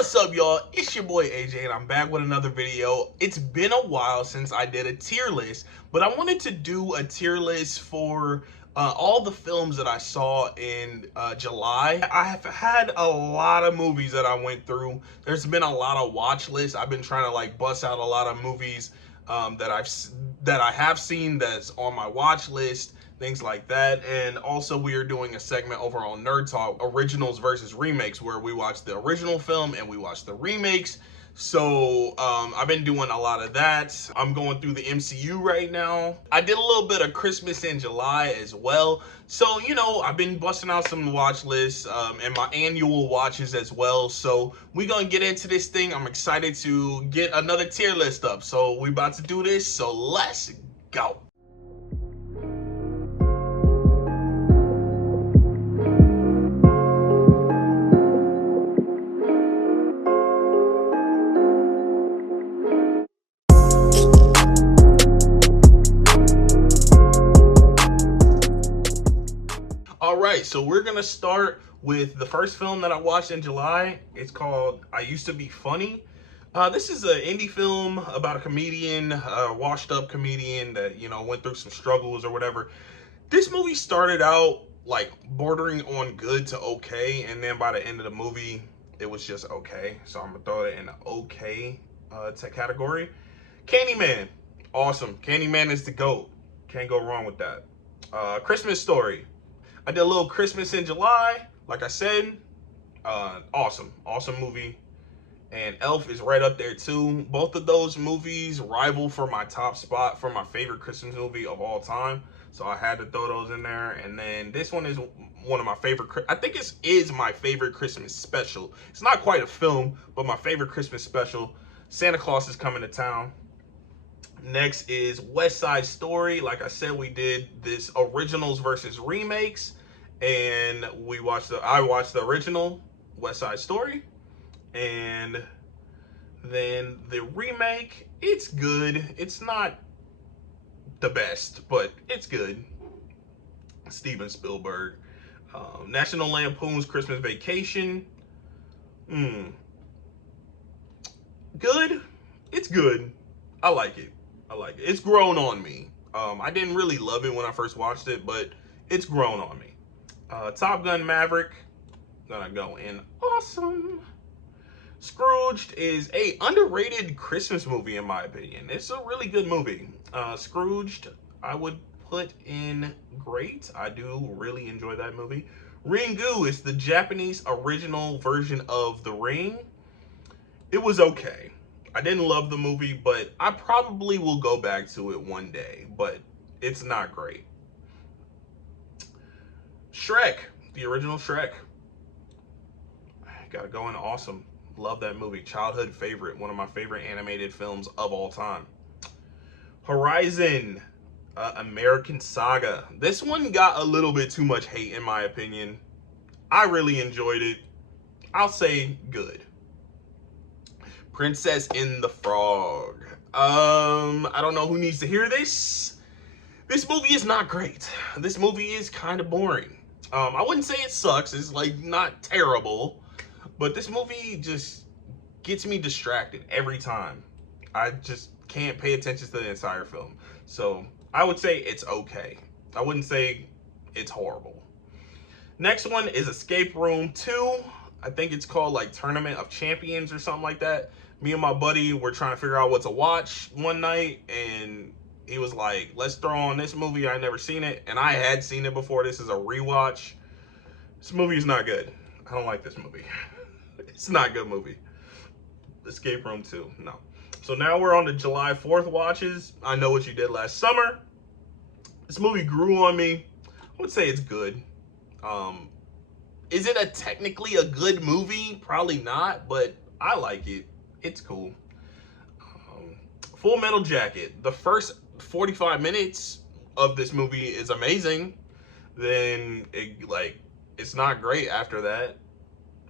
What's up, y'all? It's your boy AJ, and I'm back with another video. It's been a while since I did a tier list, but I wanted to do a tier list for all the films that I saw in July. I have had a lot of movies that I went through. There's been a lot of watch lists. I've been trying to like bust out a lot of movies that I have seen that's on my watch list, things like that. And also we are doing a segment over on Nerd Talk, originals versus remakes, where we watch the original film and we watch the remakes. So I've been doing a lot of that. I'm going through the MCU right now. I did a little bit of Christmas in July as well. So, you know, I've been busting out some watch lists and my annual watches as well. So we're going to get into this thing. I'm excited to get another tier list up. So we're about to do this. So let's go. All right, so we're gonna start with the first film that I watched in July. It's called I Used to Be Funny. This is an indie film about a comedian, a washed up comedian that, you know, went through some struggles or whatever. This movie started out like bordering on good to okay, and then by the end of the movie, it was just okay. So I'm gonna throw it in the okay category. Candyman, awesome. Candyman is the GOAT. Can't go wrong with that. Christmas Story. I did a little Christmas in July, like I said. Awesome movie. And Elf is right up there too. Both of those movies rival for my top spot for my favorite Christmas movie of all time. So I had to throw those in there. And then this one is one of my favorite, I think it is my favorite Christmas special. It's not quite a film, but my favorite Christmas special. Santa Claus Is Coming to Town. Next is West Side Story. Like I said, we did this originals versus remakes, and I watched the original West Side Story, and then the remake. It's good. It's not the best, but it's good. Steven Spielberg. National Lampoon's Christmas Vacation. Good. It's good. I like it. It's grown on me. I didn't really love it when I first watched it, but it's grown on me. Top Gun Maverick, gonna go in awesome. Scrooged is a underrated Christmas movie in my opinion. It's a really good movie. Scrooged, I would put in great. I do really enjoy that movie. Ringu is the Japanese original version of The Ring. It was okay. I didn't love the movie, but I probably will go back to it one day, but it's not great. Shrek, the original Shrek. Gotta go in awesome. Love that movie. Childhood favorite. One of my favorite animated films of all time. Horizon, American Saga. This one got a little bit too much hate in my opinion. I really enjoyed it. I'll say good. Princess and the Frog. I don't know who needs to hear this. This movie is not great. This movie is kind of boring. I wouldn't say it sucks. It's like not terrible, but this movie just gets me distracted every time. I just can't pay attention to the entire film. So I would say it's okay. I wouldn't say it's horrible. Next one is Escape Room 2. I think it's called like Tournament of Champions or something like that. Me and my buddy were trying to figure out what to watch one night, and he was like, let's throw on this movie. I never seen it, and I had seen it before. This is a rewatch. This movie is not good. I don't like this movie. It's not a good movie. Escape Room 2, no. So now we're on the July 4th watches. I Know What You Did Last Summer. This movie grew on me. I would say it's good. Is it technically a good movie? Probably not, but I like it. It's cool. Full Metal Jacket. The first 45 minutes of this movie is amazing. Then it's not great after that.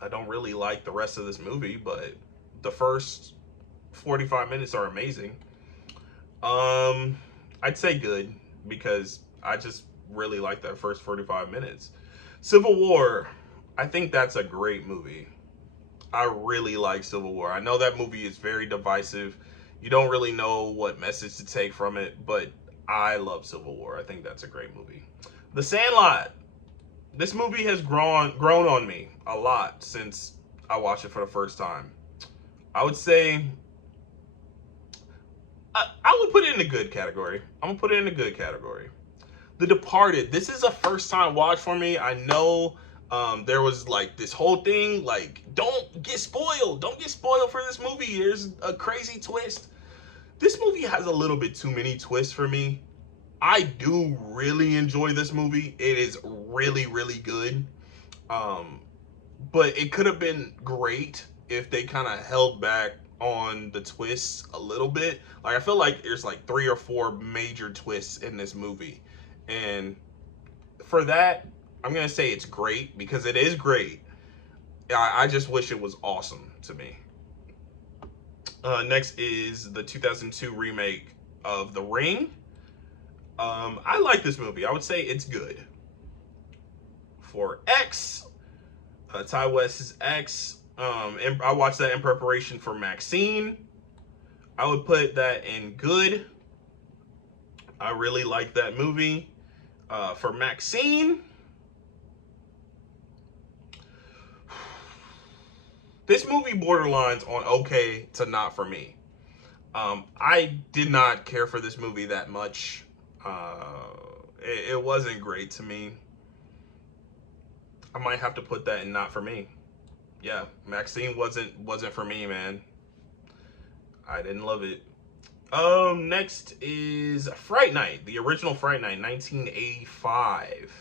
I don't really like the rest of this movie, but the first 45 minutes are amazing. I'd say good because I just really like that first 45 minutes. Civil War. I think that's a great movie. I really like Civil War. I know that movie is very divisive. You don't really know what message to take from it, but I love Civil War. I think that's a great movie. The Sandlot. This movie has grown on me a lot since I watched it for the first time. I would say I would put it in the good category. I'm gonna put it in the good category. The Departed. This is a first time watch for me. I know there was like this whole thing like don't get spoiled. Don't get spoiled for this movie. There's a crazy twist. This movie has a little bit too many twists for me. I do really enjoy this movie. It is really, really good. Um, but it could have been great if they kind of held back on the twists a little bit. Like I feel like there's like 3 or 4 major twists in this movie. And for that, I'm gonna say it's great because it is great. I just wish it was awesome to me. Next is the 2002 remake of The Ring. I like this movie. I would say it's good. For X, Ty West's X, and I watched that in preparation for Maxine. I would put that in good. I really like that movie. For Maxine, this movie borderlines on okay to not for me. I did not care for this movie that much. It wasn't great to me. I might have to put that in not for me. Yeah, Maxine wasn't for me, man. I didn't love it. Next is Fright Night, the original Fright Night, 1985.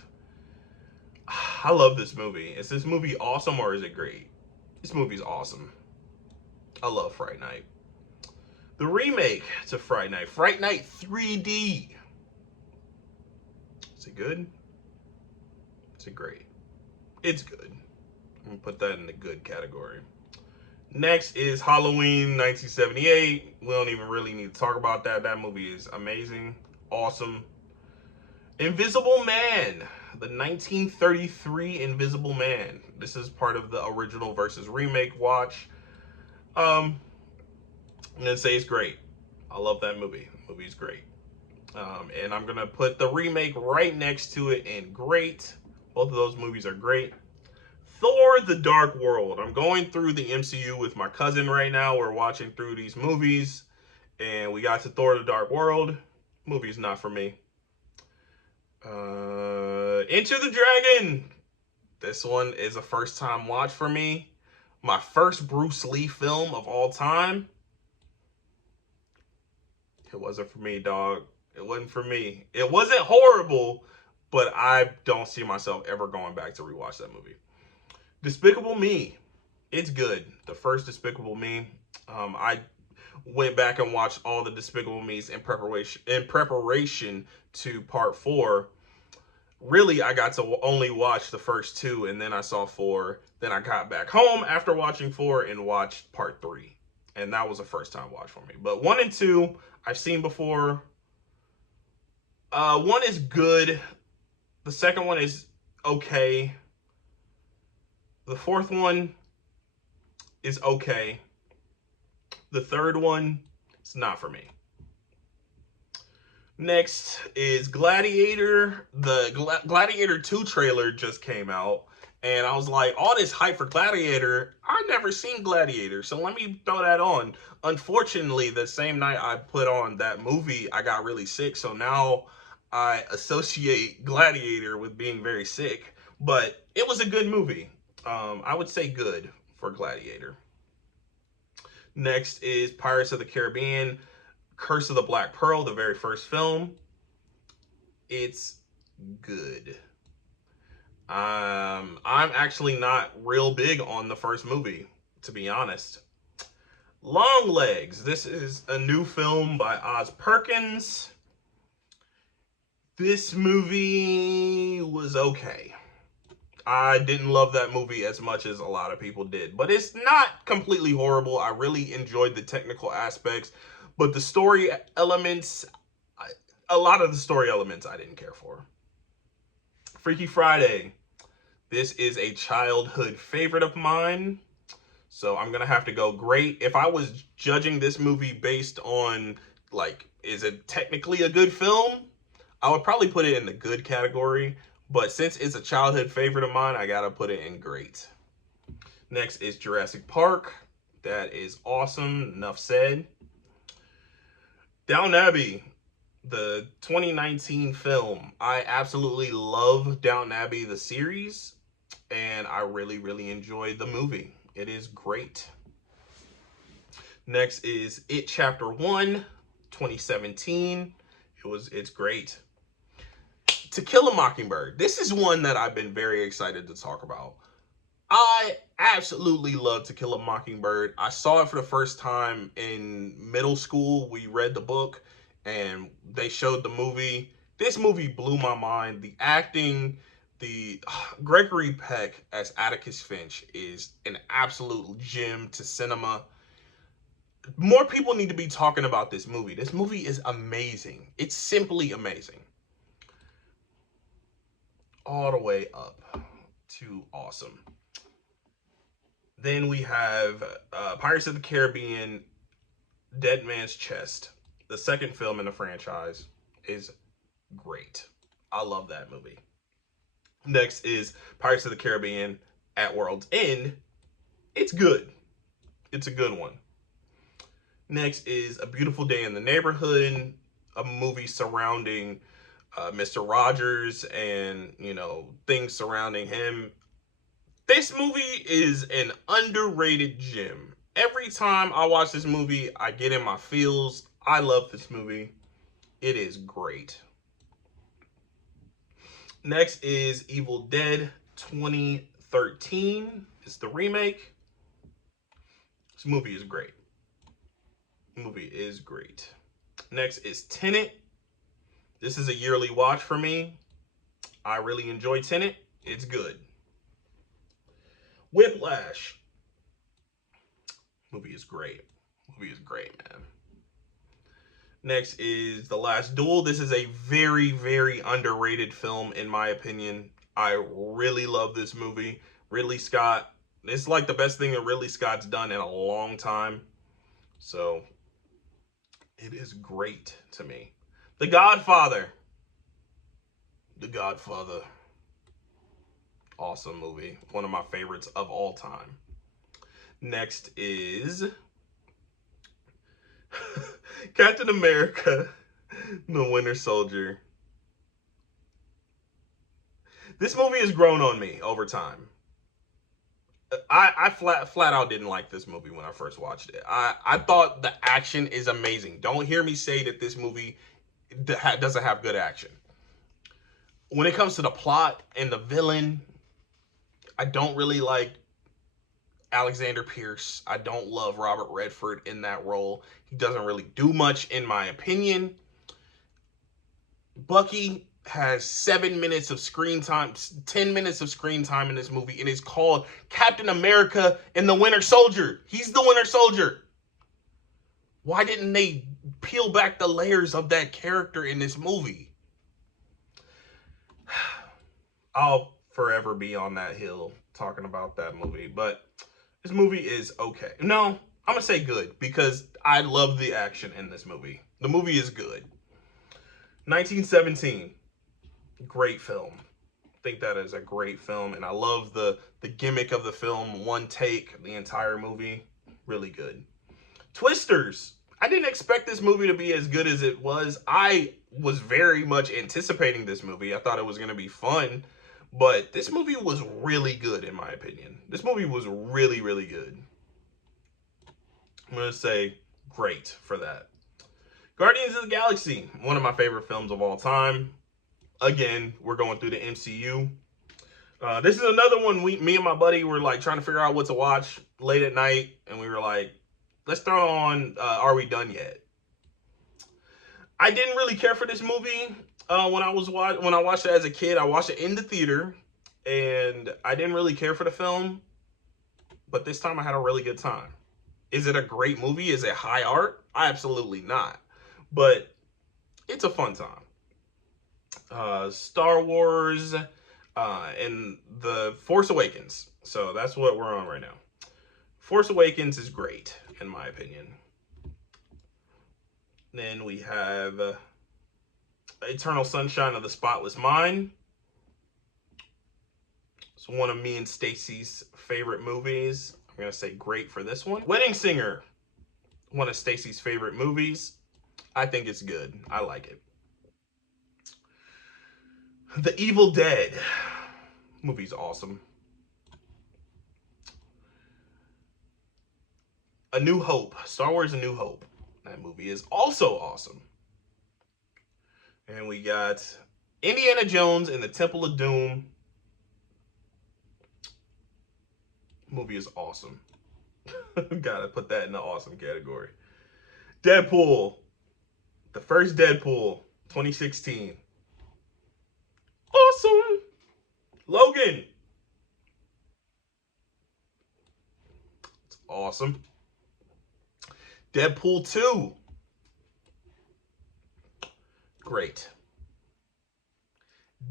I love this movie. Is this movie awesome or is it great? This movie's awesome. I love Fright Night. The remake to Fright Night 3D. Is it good? Is it great? It's good. I'm gonna put that in the good category. Next is Halloween 1978. We don't even really need to talk about that. That movie is amazing, awesome. Invisible Man, the 1933 Invisible Man. This is part of the original versus remake watch. I'm gonna say it's great. I love that movie. The movie's great. And I'm gonna put the remake right next to it in great. Both of those movies are great. Thor: The Dark World. I'm going through the MCU with my cousin right now. We're watching through these movies, and we got to Thor: The Dark World. Movie's not for me. Into the Dragon. This one is a first time watch for me. My first Bruce Lee film of all time. It wasn't for me, dog. It wasn't for me. It wasn't horrible, but I don't see myself ever going back to rewatch that movie. Despicable Me. It's good. The first Despicable Me. I went back and watched all the Despicable Me's in preparation to part 4. Really, I got to only watch the first 2, and then I saw 4. Then I got back home after watching 4 and watched part 3. And that was a first time watch for me. But 1 and 2, I've seen before. 1 is good. The second one is okay. The fourth one is okay. The third one is not for me. Next is Gladiator. The Gladiator 2 trailer just came out. And I was like, all this hype for Gladiator, I've never seen Gladiator, so let me throw that on. Unfortunately, the same night I put on that movie, I got really sick, so now I associate Gladiator with being very sick. But it was a good movie. I would say good for Gladiator. Next is Pirates of the Caribbean, Curse of the Black Pearl, the very first film. It's good. I'm actually not real big on the first movie, to be honest. Longlegs. This is a new film by Oz Perkins. This movie was okay. I didn't love that movie as much as a lot of people did, but it's not completely horrible. I really enjoyed the technical aspects, but the story elements, a lot of the story elements I didn't care for. Freaky Friday. This is a childhood favorite of mine. So I'm gonna have to go great. If I was judging this movie based on, like, is it technically a good film, I would probably put it in the good category. But since it's a childhood favorite of mine, I gotta put it in great. Next is Jurassic Park. That is awesome. Enough said. Downton Abbey, the 2019 film. I absolutely love Downton Abbey, the series, and I really, really enjoyed the movie. It is great. Next is It Chapter 1, 2017. It's great. To Kill a Mockingbird. This is one that I've been very excited to talk about. I absolutely love To Kill a Mockingbird. I saw it for the first time in middle school. We read the book and they showed the movie. This movie blew my mind. The acting, the Gregory Peck as Atticus Finch is an absolute gem to cinema. More people need to be talking about this movie. This movie is amazing. It's simply amazing. All the way up to awesome. Then we have Pirates of the Caribbean, Dead Man's Chest. The second film in the franchise is great. I love that movie. Next is Pirates of the Caribbean, At World's End. It's good. It's a good one. Next is A Beautiful Day in the Neighborhood, a movie surrounding Mr. Rogers and, things surrounding him. This movie is an underrated gem. Every time I watch this movie, I get in my feels. I love this movie. It is great. Next is Evil Dead 2013. It's the remake. This movie is great. Next is Tenet. This is a yearly watch for me. I really enjoy Tenet. It's good. Whiplash. Movie is great, man. Next is The Last Duel. This is a very, very underrated film, in my opinion. I really love this movie. Ridley Scott. It's like the best thing that Ridley Scott's done in a long time. So, it is great to me. The Godfather. Awesome movie. One of my favorites of all time. Next is Captain America, The Winter Soldier. This movie has grown on me over time. I flat out didn't like this movie when I first watched it. I thought the action is amazing. Don't hear me say that this movie doesn't have good action. When it comes to the plot and the villain, I don't really like Alexander Pierce. I don't love Robert Redford in that role. He doesn't really do much, in my opinion. Bucky has 7 minutes of screen time, 10 minutes of screen time in this movie, and it's called Captain America and the Winter Soldier. He's the Winter Soldier. Why didn't they peel back the layers of that character in this movie? I'll forever be on that hill talking about that movie, but this movie is okay. No, I'm gonna say good, because I love the action in this movie. The movie is good. 1917, great film. I think that is a great film, and I love the gimmick of the film. One take, the entire movie, really good. Twisters. I didn't expect this movie to be as good as it was. I was very much anticipating this movie. I thought it was gonna be fun. But this movie was really good, in my opinion. This movie was really, really good. I'm going to say great for that. Guardians of the Galaxy, one of my favorite films of all time. Again, we're going through the MCU. This is another one me and my buddy were like trying to figure out what to watch late at night. And we were like, let's throw on Are We Done Yet? I didn't really care for this movie. When I watched it as a kid, I watched it in the theater, and I didn't really care for the film, but this time I had a really good time. Is it a great movie? Is it high art? Absolutely not, but it's a fun time. Star Wars and The Force Awakens. So that's what we're on right now. Force Awakens is great, in my opinion. Then we have Eternal Sunshine of the Spotless Mind. It's one of me and Stacy's favorite movies. I'm going to say great for this one. Wedding Singer, one of Stacy's favorite movies. I think it's good. I like it. The Evil Dead. Movie's awesome. A New Hope. Star Wars A New Hope. That movie is also awesome. And we got Indiana Jones and the Temple of Doom. Movie is awesome. Gotta put that in the awesome category. Deadpool. The first Deadpool. 2016. Awesome. Logan. It's awesome. Deadpool 2. Great.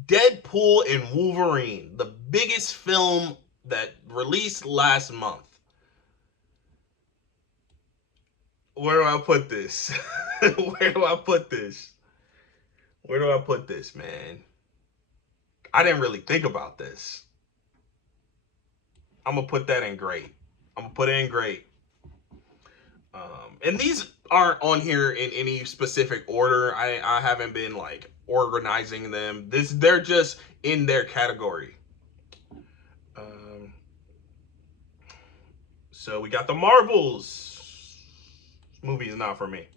Deadpool and Wolverine, the biggest film that released last month. Where do I put this? Where do I put this? Where do I put this, man? I didn't really think about this. I'm going to put that in great. I'm going to put it in great. And these aren't on here in any specific order. I haven't been like organizing them. They're just in their category. So we got the Marvels. Movie is not for me.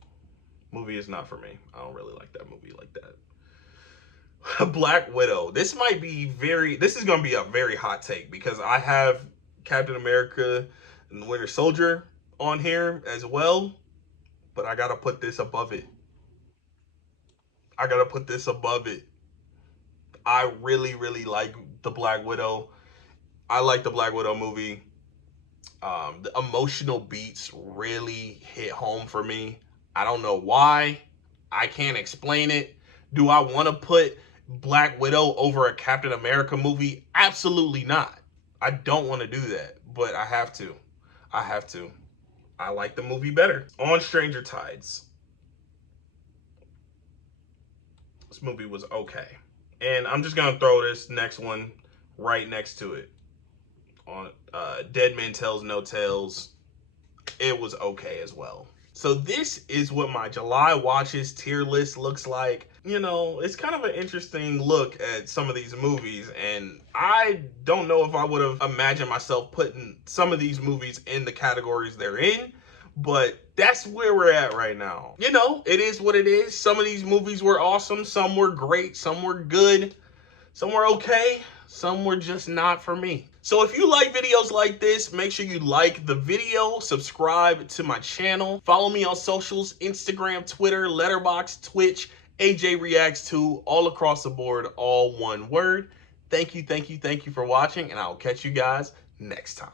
Movie is not for me. I don't really like that movie like that. Black Widow. This is going to be a very hot take because I have Captain America and the Winter Soldier on here as well, but I gotta put this above it. I gotta put this above it. I really, really like the Black Widow. I like the Black Widow movie. The emotional beats really hit home for me. I don't know why. I can't explain it. Do I want to put Black Widow over a Captain America movie? Absolutely not. I don't want to do that, but I have to. I have to. I like the movie better. On Stranger Tides. This movie was okay. And I'm just going to throw this next one right next to it. On Dead Man Tells No Tales. It was okay as well. So this is what my July watches tier list looks like. You know, it's kind of an interesting look at some of these movies, and I don't know if I would have imagined myself putting some of these movies in the categories they're in, but that's where we're at right now. You know, it is what it is. Some of these movies were awesome, some were great, some were good, some were okay, some were just not for me. So if you like videos like this, make sure you like the video, subscribe to my channel, follow me on socials, Instagram, Twitter, Letterboxd, Twitch, AJREACTS2, all across the board, all one word. Thank you for watching, and I'll catch you guys next time.